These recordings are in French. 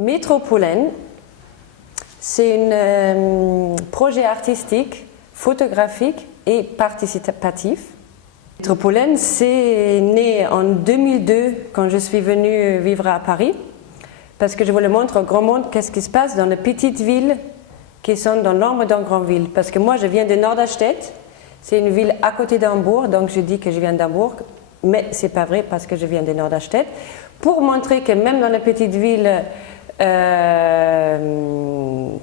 Métropolène, c'est un projet artistique, photographique et participatif. Métropolène, c'est né en 2002 quand je suis venue vivre à Paris, parce que je voulais montrer au grand monde qu'est-ce qui se passe dans les petites villes qui sont dans l'ombre d'une grande ville. Parce que moi, je viens de Norderstedt, c'est une ville à côté d'Hambourg, donc je dis que je viens d'Hambourg, mais ce n'est pas vrai parce que je viens de Norderstedt, pour montrer que même dans les petites villes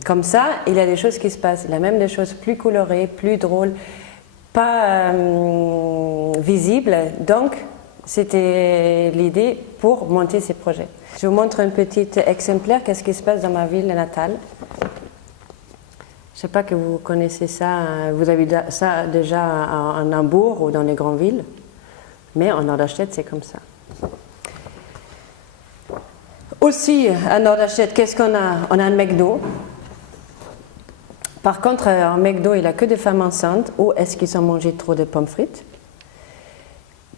comme ça, il y a des choses qui se passent. Il y a même des choses plus colorées, plus drôles, pas visibles. Donc, c'était l'idée pour monter ces projets. Je vous montre un petit exemplaire, qu'est-ce qui se passe dans ma ville natale. Je ne sais pas que vous connaissez ça, vous avez ça déjà en Hambourg ou dans les grandes villes, mais en Norderstedt, c'est comme ça. Aussi, à Norderstedt, qu'est-ce qu'on a? On a un McDo. Par contre, en McDo, il n'y a que des femmes enceintes ou est-ce qu'ils ont mangé trop de pommes frites?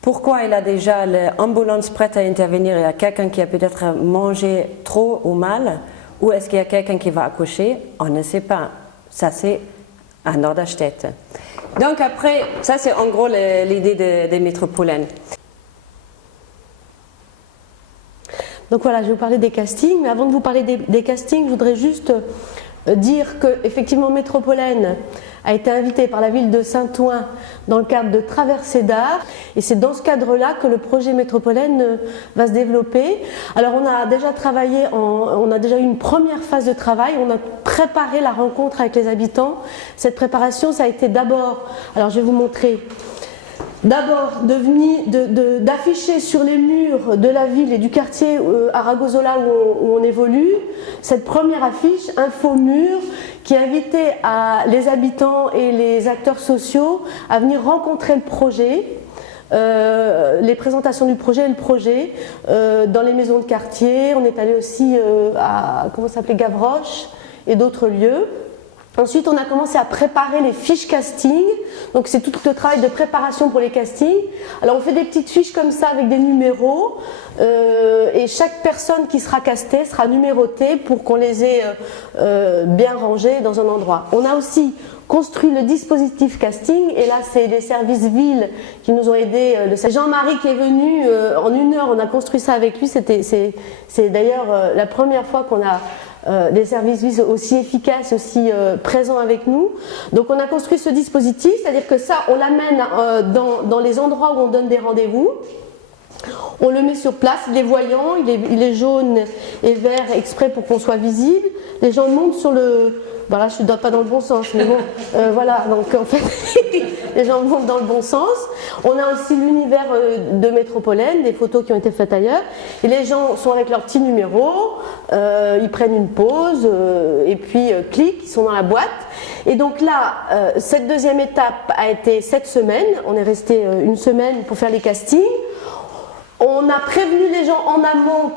Pourquoi il a déjà l'ambulance prête à intervenir? Il y a quelqu'un qui a peut-être mangé trop ou mal? Ou est-ce qu'il y a quelqu'un qui va accoucher? On ne sait pas. Ça, c'est à Norderstedt. Donc après, ça c'est en gros l'idée des métropolènes. Donc voilà, je vais vous parler des castings, mais avant de vous parler des castings, je voudrais juste dire que effectivement Métropolène a été invitée par la ville de Saint-Ouen dans le cadre de Traversées d'art, et c'est dans ce cadre-là que le projet Métropolène va se développer. Alors on a déjà travaillé, on a déjà eu une première phase de travail, on a préparé la rencontre avec les habitants. Cette préparation, ça a été d'abord, alors je vais vous montrer. D'abord, d'afficher sur les murs de la ville et du quartier Aragozola où on évolue, cette première affiche, info mur, qui invitait les habitants et les acteurs sociaux à venir rencontrer le projet, les présentations du projet et le projet dans les maisons de quartier. On est allé aussi à Gavroche et d'autres lieux. Ensuite, on a commencé à préparer les fiches casting. Donc, c'est tout le travail de préparation pour les castings. Alors, on fait des petites fiches comme ça avec des numéros. Et chaque personne qui sera castée sera numérotée pour qu'on les ait bien rangées dans un endroit. On a aussi construit le dispositif casting. Et là, c'est les services villes qui nous ont aidés. C'est Jean-Marie qui est venu en 1 heure. On a construit ça avec lui. C'est d'ailleurs la première fois qu'on a des services villes aussi efficaces, aussi présents avec nous. Donc on a construit ce dispositif, c'est-à-dire que ça, on l'amène dans les endroits où on donne des rendez-vous. On le met sur place, il est voyant, il est jaune et vert exprès pour qu'on soit visible. Les gens montent sur le... Bon là je ne dois pas dans le bon sens, mais bon, voilà, donc en fait, les gens montent dans le bon sens. On a aussi l'univers de Métropolène, des photos qui ont été faites ailleurs. Et les gens sont avec leur petit numéro, ils prennent une pause, et puis cliquent, ils sont dans la boîte. Et donc là, cette deuxième étape a été cette semaine. On est resté 1 semaine pour faire les castings. On a prévenu les gens en amont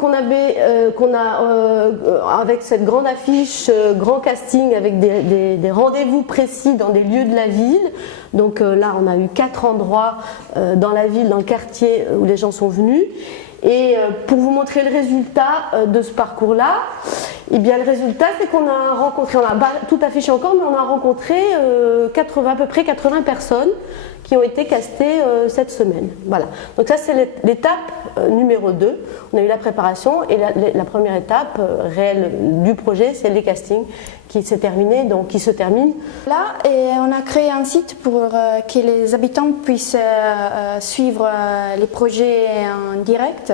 avec cette grande affiche, grand casting avec des rendez-vous précis dans des lieux de la ville. Donc là, on a eu 4 endroits dans la ville, dans le quartier où les gens sont venus. Et pour vous montrer le résultat de ce parcours-là, eh bien le résultat c'est qu'on a rencontré, on n'a pas tout affiché encore, mais on a rencontré à peu près 80 personnes qui ont été castées cette semaine. Voilà. Donc ça c'est l'étape numéro 2. On a eu la préparation et la première étape réelle du projet, c'est les castings qui s'est terminé, donc qui se termine. Là, on a créé un site pour que les habitants puissent suivre les projets en direct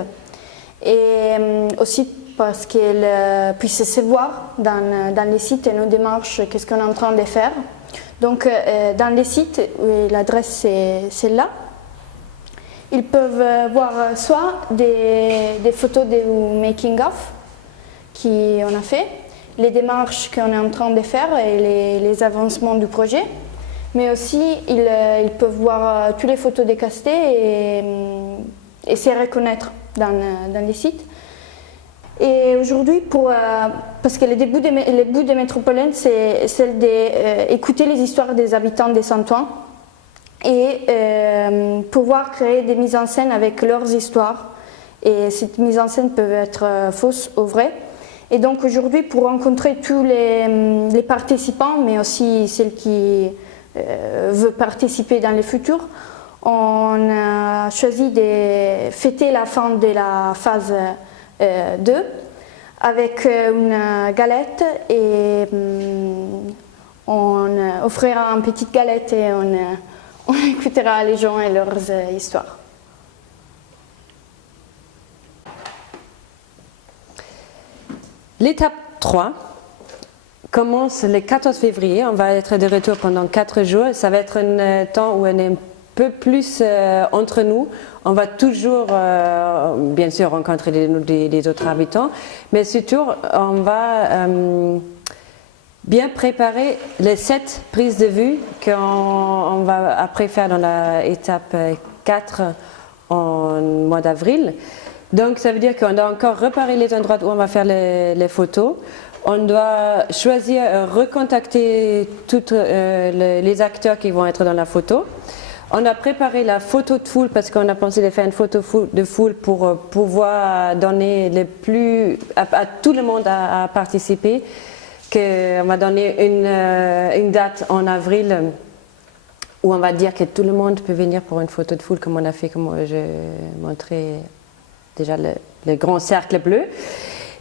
et aussi parce qu'ils puissent se voir dans les sites et nos démarches, qu'est-ce qu'on est en train de faire. Donc dans les sites, l'adresse c'est là, ils peuvent voir soit des photos du making-of qu'on a fait, les démarches qu'on est en train de faire et les avancements du projet, mais aussi ils peuvent voir toutes les photos décastées et se reconnaître dans les sites. Et aujourd'hui, parce que le but de Métropolène, c'est celle d'écouter les histoires des habitants de Saint-Ouen et pouvoir créer des mises en scène avec leurs histoires. Et cette mise en scène peut être fausse ou vraie. Et donc aujourd'hui, pour rencontrer tous les participants, mais aussi celles qui veulent participer dans le futur, on a choisi de fêter la fin de la phase 2 avec une galette et on offrira une petite galette et on écoutera les gens et leurs histoires. L'étape 3 commence le 14 février. On va être de retour pendant 4 jours. Ça va être un temps où on est un peu plus entre nous. On va toujours, bien sûr, rencontrer les autres habitants, mais surtout, on va bien préparer les 7 prises de vue qu'on va après faire dans l'étape 4 en mois d'avril. Donc ça veut dire qu'on doit encore repérer les endroits où on va faire les photos. On doit choisir, recontacter tous les acteurs qui vont être dans la photo. On a préparé la photo de foule parce qu'on a pensé de faire une photo de foule pour pouvoir donner à tout le monde à participer. On va donner une date en avril où on va dire que tout le monde peut venir pour une photo de foule comme on a fait, comme je montrais déjà le grand cercle bleu.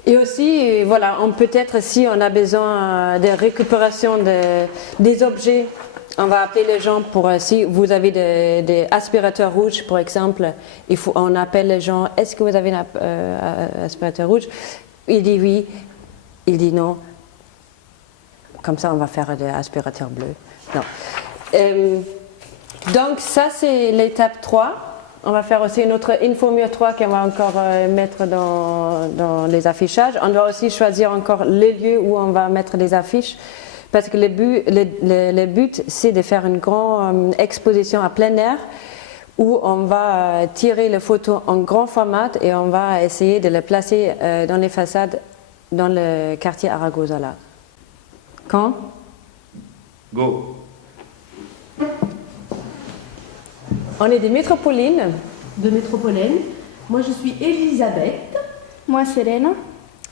Et aussi, voilà, peut-être si on a besoin de récupération des objets, on va appeler les gens pour, si vous avez des aspirateurs rouges, par exemple, on appelle les gens, est-ce que vous avez un aspirateur rouge? Il dit oui, il dit non. Comme ça, on va faire des aspirateurs bleus. Non. Donc, ça, c'est l'étape 3. On va faire aussi une autre Infomur 3 qu'on va encore mettre dans les affichages. On doit aussi choisir encore les lieux où on va mettre les affiches. Parce que le but, c'est de faire une grande exposition à plein air où on va tirer les photos en grand format et on va essayer de les placer dans les façades dans le quartier Aragozala. Quand? Go! On est des métropolines. De Métropolène. Moi, je suis Elisabeth. Moi, Serena.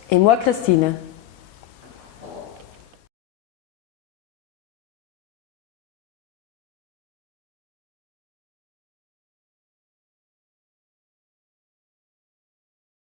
Et moi, Christine.